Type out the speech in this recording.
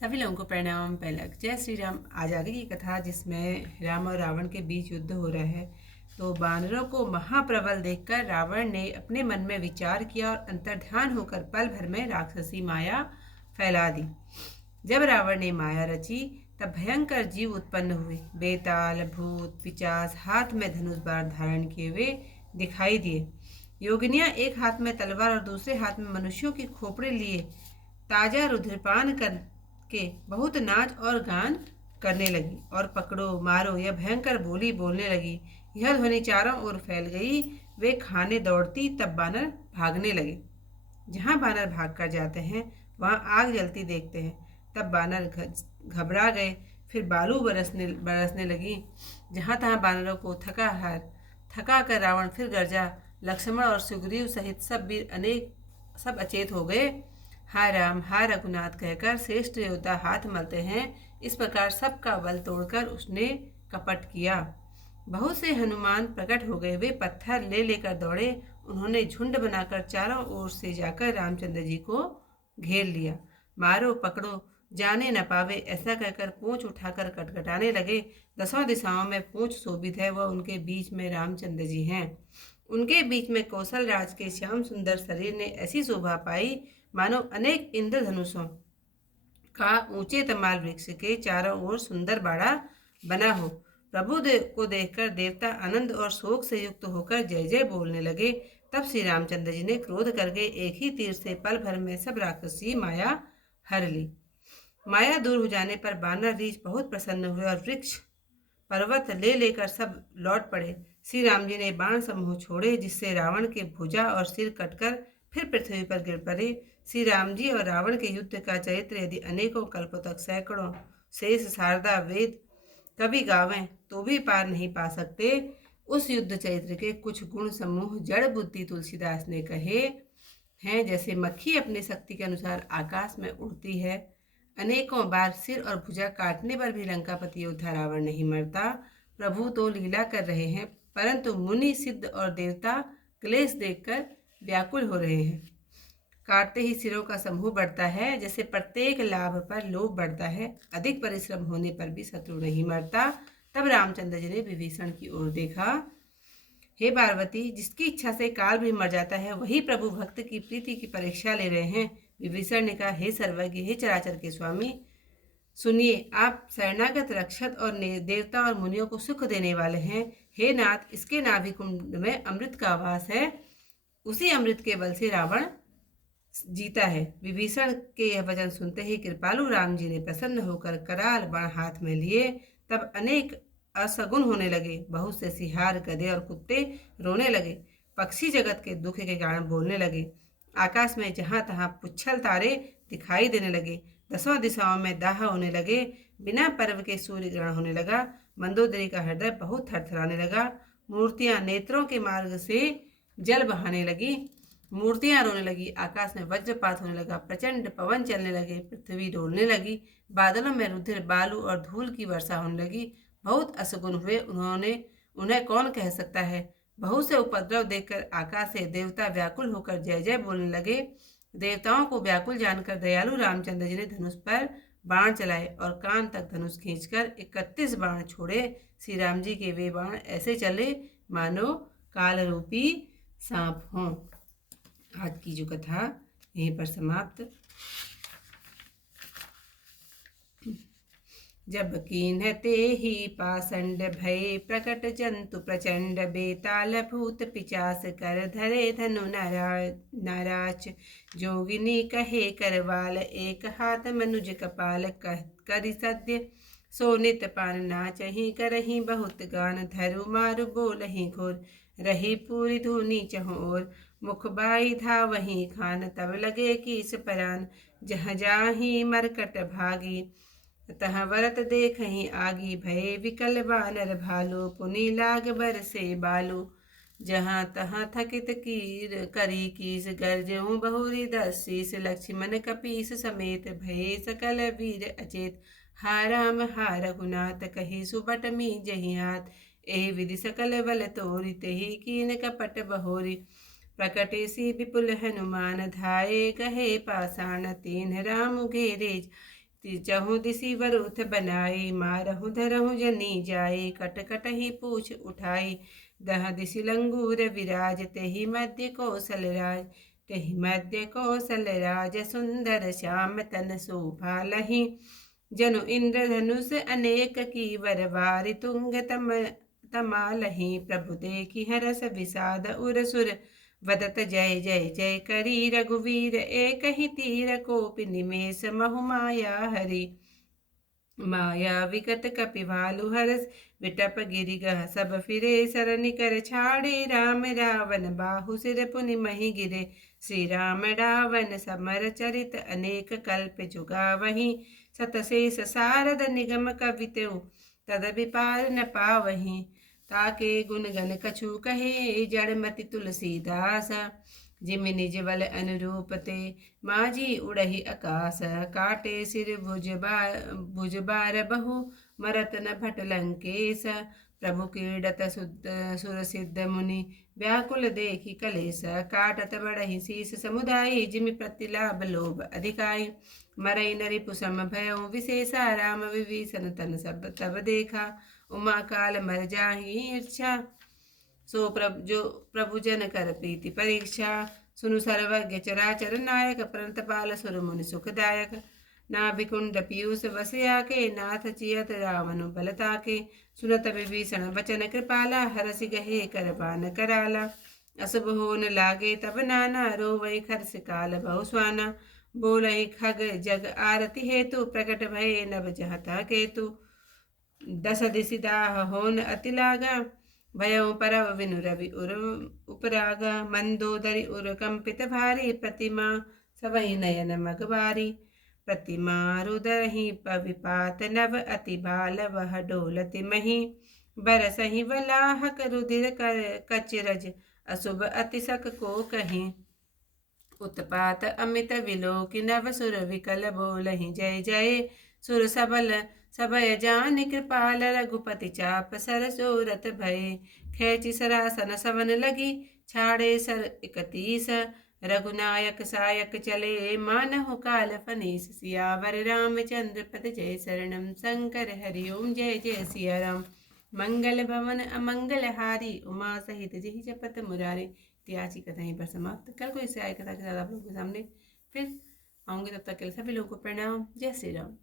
सभी लोगों को प्रणाम। पहलक जय श्री राम। आज आगे की कथा जिसमें राम और रावण के बीच युद्ध हो रहा है। तो बानरों को महाप्रबल देखकर रावण ने अपने मन में विचार किया और अंतर्ध्यान होकर पल भर में राक्षसी माया फैला दी। जब रावण ने माया रची तब भयंकर जीव उत्पन्न हुए। बेताल, भूत, पिचास हाथ में धनुष बाण धारण किए हुए दिखाई दिए। योगिनियां एक हाथ में तलवार और दूसरे हाथ में मनुष्यों की खोपड़ी लिए ताजा रुधिरपान कर के बहुत नाच और गान करने लगी और पकड़ो मारो यह भयंकर बोली बोलने लगी। यह ध्वनि चारों ओर फैल गई। वे खाने दौड़ती तब बानर भागने लगे। जहां बानर भाग कर जाते हैं वहां आग जलती देखते हैं। तब बानर घबरा गए। फिर बालू बरसने लगी। जहां तहां बानरों को थका कर रावण फिर गरजा। लक्ष्मण और सुग्रीव सहित सब वीर अनेक सब अचेत हो गए। हाय राम हाय रघुनाथ कहकर श्रेष्ठ योद्धा हाथ मलते हैं। इस प्रकार सबका बल तोड़कर उसने कपट किया। बहुत से हनुमान प्रकट हो गए। वे पत्थर ले लेकर दौड़े। उन्होंने झुंड बनाकर चारों ओर से जाकर रामचंद्र जी को घेर लिया। मारो पकड़ो जाने न पावे ऐसा कहकर पूंछ उठाकर कटकटाने लगे। दसों दिशाओं में पूंछ शोभित है। वह उनके बीच में रामचंद्र जी हैं। उनके बीच में कौशल राज के श्याम सुंदर शरीर ने ऐसी शोभा पाई मानो अनेक इंद्रधनुषों का ऊंचे तमाल वृक्ष के चारों ओर सुंदर बाड़ा बना हो। प्रभु को देखकर देवता आनंद और शोक से युक्त होकर जय जय बोलने लगे। तब श्री रामचंद्र जी ने क्रोध करके एक ही तीर से पल भर में सब राक्षसी माया हर ली। माया दूर हो जाने पर बानर रीछ बहुत प्रसन्न हुए और वृक्ष पर्वत ले लेकर सब लौट पड़े। श्री राम जी ने बाण समूह छोड़े जिससे रावण के भुजा और सिर कटकर फिर पृथ्वी पर गिर पड़े। श्री राम जी और रावण के युद्ध का चरित्र यदि अनेकों कल्पों तक सैकड़ों शेष शारदा वेद कभी गावें तो भी पार नहीं पा सकते। उस युद्ध चरित्र के कुछ गुण समूह जड़ बुद्धि तुलसीदास ने कहे हैं। जैसे मक्खी अपनी शक्ति के अनुसार आकाश में उड़ती है। अनेकों बार सिर और भुजा काटने पर भी लंकापति योद्धा रावण नहीं मरता। प्रभु तो लीला कर रहे हैं परंतु मुनि सिद्ध और देवता क्लेश देखकर व्याकुल हो रहे हैं। काटते ही सिरों का समूह बढ़ता है। जैसे प्रत्येक लाभ पर लोभ बढ़ता है। अधिक परिश्रम होने पर भी शत्रु नहीं मरता। तब रामचंद्र जी ने विभीषण की ओर देखा। हे पार्वती, जिसकी इच्छा से काल भी मर जाता है वही प्रभु भक्त की प्रीति की परीक्षा ले रहे हैं। विभीषण ने कहा, हे सर्वज्ञ, हे चराचर के स्वामी, सुनिए, आप शरणागत रक्षक और देवता और मुनियों को सुख देने वाले हैं। हे नाथ, इसके नाभि कुंड में अमृत का वास है। उसी अमृत के बल से रावण जीता है। विभीषण के यह वचन सुनते ही कृपालु राम जी ने प्रसन्न होकर कराल बाण हाथ में लिए। तब अनेक असगुन होने लगे। बहुत से सिहार, गधे और कुत्ते रोने लगे। पक्षी जगत के दुख के कारण बोलने लगे। आकाश में जहां तहां पुच्छल तारे दिखाई देने लगे। दसों दिशाओं में दाह होने लगे। बिना पर्व के सूर्य ग्रहण होने लगा। मंदोदरी का हृदय बहुत थरथराने लगा। मूर्तियां नेत्रों के मार्ग से जल बहाने लगी। मूर्तियां रोने लगी। आकाश में वज्रपात होने लगा। प्रचंड पवन चलने लगे। पृथ्वी डोलने लगी। बादलों में रुधिर, बालू और धूल की वर्षा होने लगी। बहुत असगुन हुए। उन्हें कौन कह सकता है। बहुत से उपद्रव देखकर आकाश से देवता व्याकुल होकर जय जय बोलने लगे। देवताओं को व्याकुल जानकर दयालु रामचंद्र जी ने धनुष पर बाण चलाए और कान तक धनुष खींचकर 31 बाण छोड़े। श्री राम जी के वे बाण ऐसे चले मानो काल रूपी सांप हों। आज की जो कथा यहीं पर समाप्त। जब कीन्हते ही पाषंड भय प्रकट जंतु प्रचंड बेताल भूत पिचास कर धरे धनु नाराच जोगिनी कहे करवाल एक हाथ मनुज कपाल करि सद्य सोनित पान नाचहि करहि बहुत गान धरु मारु बोलहि घोर रही पूरी धुनी चहोर मुख बाई धावहि खान तब लगे कीस परान जह जाहि मरकट भागी तह वरत देखहि आगी भय विकल बानर भालू पुनि लाग बरसे बालू जहाँ तहाँ थकित कीर करी कीस गर्जऊ बहुरी दस शीस लक्ष्मण कपीस समेत भय सकल वीर अचेत हा राम हा रघुनाथ कही सुबट मी जहि हाथ एहि विधि सकल बल तोरि तेहि कीन कपट बहोरी प्रकटे सी विपुल हनुमान धाये कहे पाषाण तीन राम घेरे चहु दिसी वरुथ बनाई, मारहु धरहु जनी जाई, कट कट ही पूछ उठाई। दह दिसि लंगूर विराज, तेहि मध्य कौशल राज। तेहि मध्य कौशल राज, सुंदर श्याम तन शोभा लही। जनु इंद्रधनुष अनेक की वरवारि, तुंग तमालहि। प्रभु देखि हरस विषाद उर सुर, वदत जय जय जय करी। रघुवीर एक ही तीर, कोपि निमेष महु माया हरि। माया विकट कपिभालु हरस, विटप गिरिगह सब फिरे। सरनि कर छाड़े, राम रावण बाहु सिर पुनि महि गिरे। श्री राम रावण समर चरित, अनेक कल्प जुगावहीं। सतशेष सारद निगम कवितेउ, तद विपार न पावहीं। ताके गुण गण कछु कहे, जड़मति तुलसीदास। जिमि निज बल अनुरूप ते, माझी उड़हि आकाश। काटे सिर भुज बार बहु, मरत न भट लंकेश। प्रभु क्रीडत सुर सिद्ध मुनि, व्याकुल देखि कलेश। काटत बढ़हि शीस समुदाय, जिमि प्रतिलाभ लोभ अधिकाई। मरई न रिपु सम भयउ विशेषा, राम विभीषण तन सब तब देखा। उमा काल मर जाहि इच्छा, सो प्रभु जन कर प्रीति परीक्षा। सुनु सर्वज्ञ चराचर नायक, प्रणत पाल सुर मुनि सुखदायक। नाभिकुंड पीयूष बस आके, नाथ चियत रावण बल ताके। सुनत विभीषण वचन कृपाला, हरसि गहे कर बान कराला। अशुभ होन लागे तब नाना, रोवै खर्स काल बहु स्वाना। बोलहि खग जग आरती हेतु, प्रकट भये नभ जहता केतु। दस दिसि दाह होन अति लागा, भयउ परव विनु रवि उर उपरागा। मंदोदरी उर कंपित भारी, प्रतिमा सबहि नयन मगवारी। प्रतिमा रुदहि पविपात नभ, अति बाल वह डोलति मही। बरसहि वलाहक रुधिर कर कचरज, अशुभ अति सक को कहीं। उत्पात अमित विलोकि नभ, सुर विकल बोलहि जय जय। सुर सबल सबय जान कृपाल, रघुपति चाप सर सोरत भय। खेचि सरासन सवन लगी, छाड़े सर 31। रघुनायक सायक चले, मानहु काल फनीस। सियावर रामचंद्र पद, जय शरणम शंकर हरिओम। जय जय सिया राम। मंगल भवन अमंगल हारी, उमा सहित जहि जपत मुरारी। आज की कथा यहीं पर समाप्त। कल को इससे आए कथा के साथ आप लोगों के सामने फिर आऊंगी, तब तक के लिए सभी लोगों को प्रणाम। जय श्री राम।